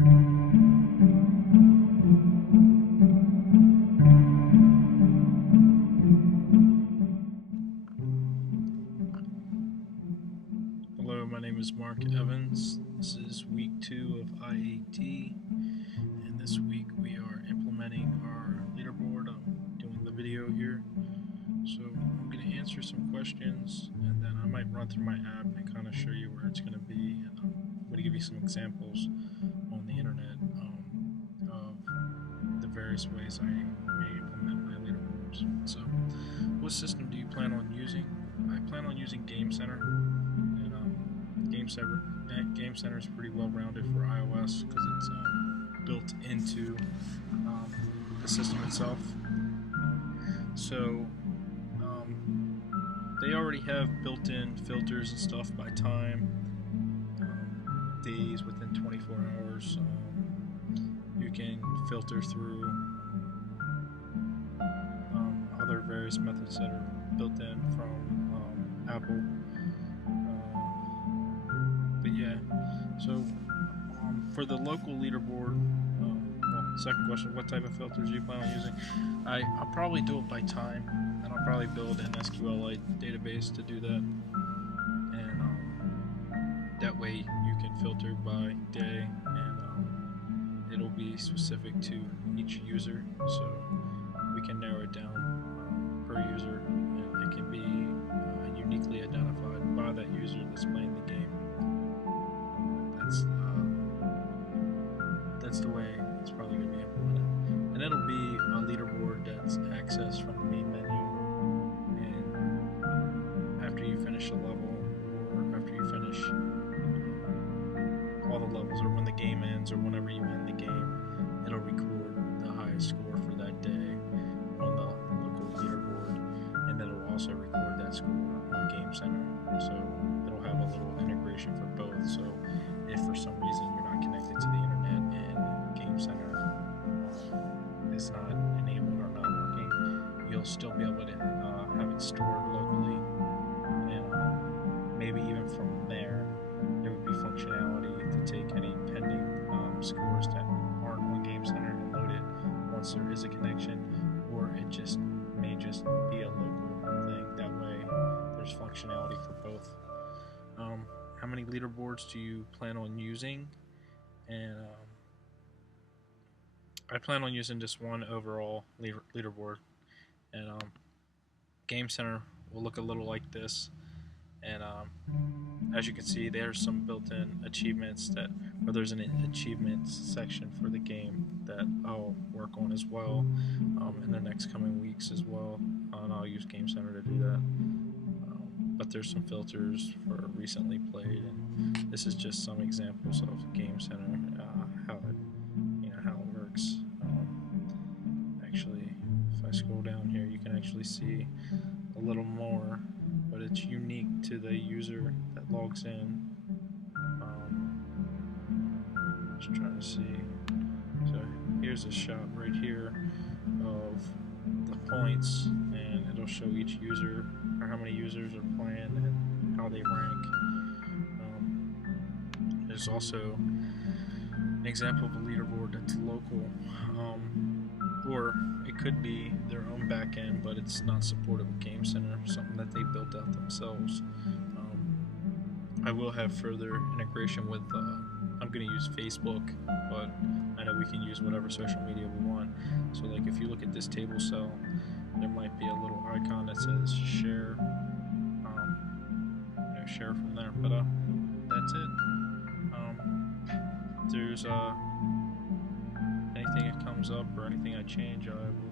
Hello, my name is Mark Evans. This is week 2 of IAD, and this week we are implementing our leaderboard. I'm doing the video here, so I'm going to answer some questions, and then I might run through my app and kind of show you where it's going to be, and I'm going to give you some examples on the internet of the various ways I may implement my leaderboards. So, what system do you plan on using? I plan on using Game Center. Game Center is pretty well rounded for iOS because it's built into the system itself. So they already have built-in filters and stuff by time, days within 24 hours. You can filter through other various methods that are built in from Apple. So for the local leaderboard, second question, what type of filters do you plan on using? I'll probably do it by time, and I'll probably build an SQLite database to do that, and that way you can filter by day, and it'll be specific to each user, so we can narrow it down per user, and it can be uniquely identified by that user that's playing the game. That's the way it's probably going to be implemented. And it'll be a leaderboard that's accessed from the main menu, and after you finish a level, or after you finish all the levels, or when the game ends, or whenever you end the game, it'll record the highest score for that day on the local leaderboard, and then it'll also record that score on Game Center. So it'll have a little integration for both. So if for some reason you're not connected to the internet and Game Center is not enabled or not working, you'll still be able to have it stored locally, and maybe even from there would be functionality to take any pending scores that aren't on Game Center and load it once there is a connection, or it just may just be a local thing. That way there's functionality for both. How many leaderboards do you plan on using? And I plan on using just one overall leaderboard, and Game Center will look a little like this, and as you can see, there's some built-in achievements or there's an achievements section for the game that I'll work on as well in the next coming weeks as well, and I'll use Game Center to do that. But there's some filters for recently played, and this is just some examples of Game Center, how it works. Actually, if I scroll down here, you can actually see a little more, but it's unique to the user that logs in. Just trying to see. So here's a shot right here of the points, and it'll show each user, or how many users are playing and how they rank. There's also an example of a leaderboard that's local, or it could be their own backend, but it's not supported with Game Center, something that they built out themselves. I will have further integration with, I'm going to use Facebook, but I know we can use whatever social media we want. So like if you look at this table cell, there might be a little icon that says share, share from there, but that's it. If there's anything that comes up or anything I change, I will